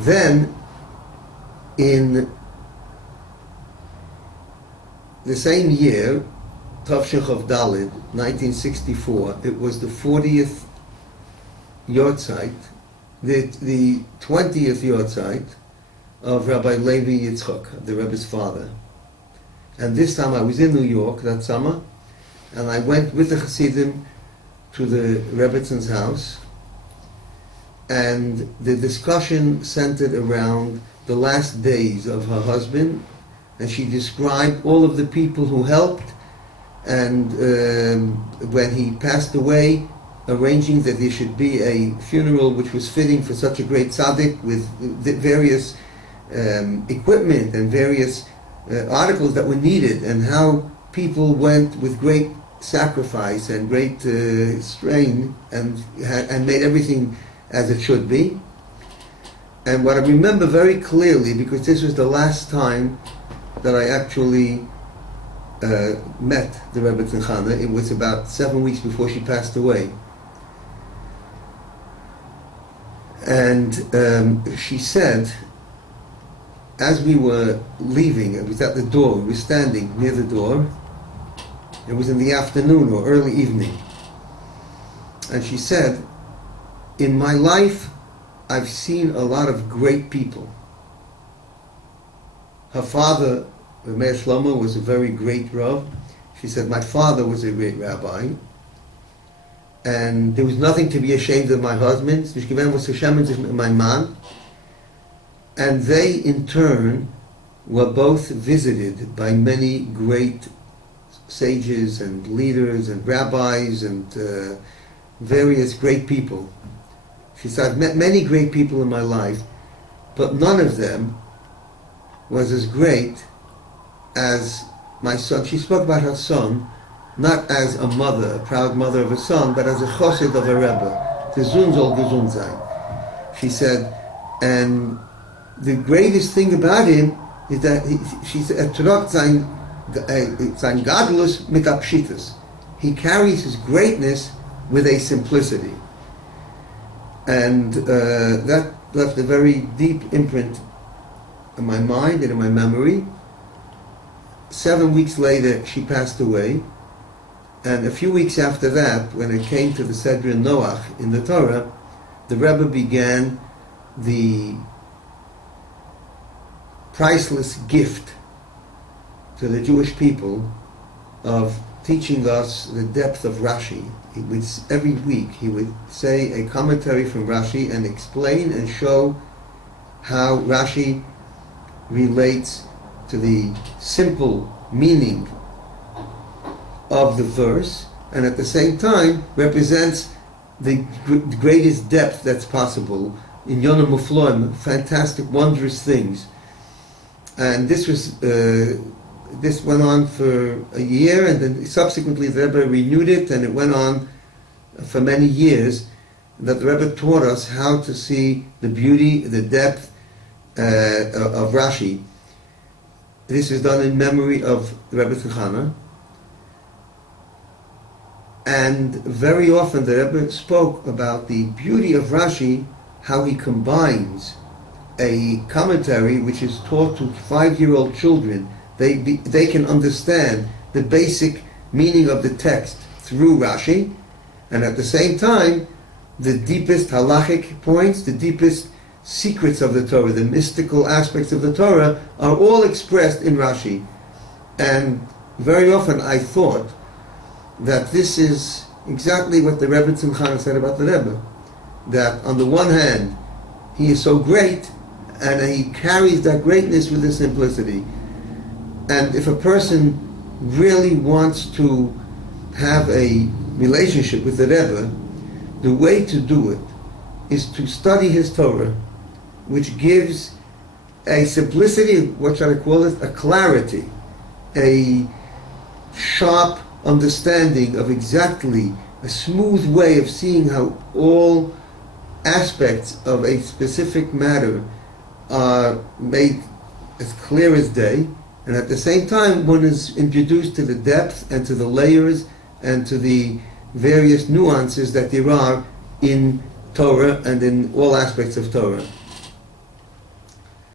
Then, in the same year, Chof Av, 1964, it was the 40th Yortzeit, the 20th Yortzeit of Rabbi Levi Yitzchok, the Rebbe's father. And this time I was in New York that summer, and I went with the Hasidim to the Rebetzin's house, and the discussion centered around the last days of her husband, and she described all of the people who helped, and when he passed away, arranging that there should be a funeral which was fitting for such a great tzaddik, with various equipment and various articles that were needed, and how people went with great sacrifice and great strain and made everything as it should be. And what I remember very clearly, because this was the last time that I actually met the Rebbetzin Chana, it was about 7 weeks before she passed away. And she said, as we were leaving, it was at the door, we were standing near the door, it was in the afternoon or early evening, and she said, in my life I've seen a lot of great people. Her father, Meir Shlomo, was a very great Rav. She said, my father was a great rabbi, and there was nothing to be ashamed of my husband, my man. And they, in turn, were both visited by many great sages and leaders and rabbis and various great people. She said, I've met many great people in my life, but none of them was as great as my son. She spoke about her son, not as a mother, a proud mother of a son, but as a chosed of a Rebbe. The Zun soll gesund sein. She said, and the greatest thing about him is that she said, sein Gadlus mit Apshitas. He carries his greatness with a simplicity. And that left a very deep imprint in my mind and in my memory. 7 weeks later, she passed away. And a few weeks after that, when it came to the Sedrin Noach in the Torah, the Rebbe began the priceless gift to the Jewish people of teaching us the depth of Rashi. Every week he would say a commentary from Rashi and explain and show how Rashi relates to the simple meaning of the verse, and at the same time represents the greatest depth that's possible in Yonah Mufloim, fantastic, wondrous things. And this went on for a year, and then subsequently the Rebbe renewed it, and it went on for many years. That the Rebbe taught us how to see the beauty, the depth of Rashi. This is done in memory of the Rebbetzin Chana. And very often the Rebbe spoke about the beauty of Rashi, how he combines a commentary which is taught to 5-year-old children. They can understand the basic meaning of the text through Rashi, and at the same time, the deepest halachic points, the deepest secrets of the Torah, the mystical aspects of the Torah, are all expressed in Rashi. And very often I thought that this is exactly what the Rebbetzin Chana said about the Rebbe, that on the one hand, he is so great, and he carries that greatness with a simplicity. And if a person really wants to have a relationship with the Rebbe, the way to do it is to study his Torah, which gives a simplicity, what shall I call it, a clarity, a sharp understanding of exactly a smooth way of seeing how all aspects of a specific matter are made as clear as day, and at the same time one is introduced to the depth and to the layers and to the various nuances that there are in Torah and in all aspects of Torah.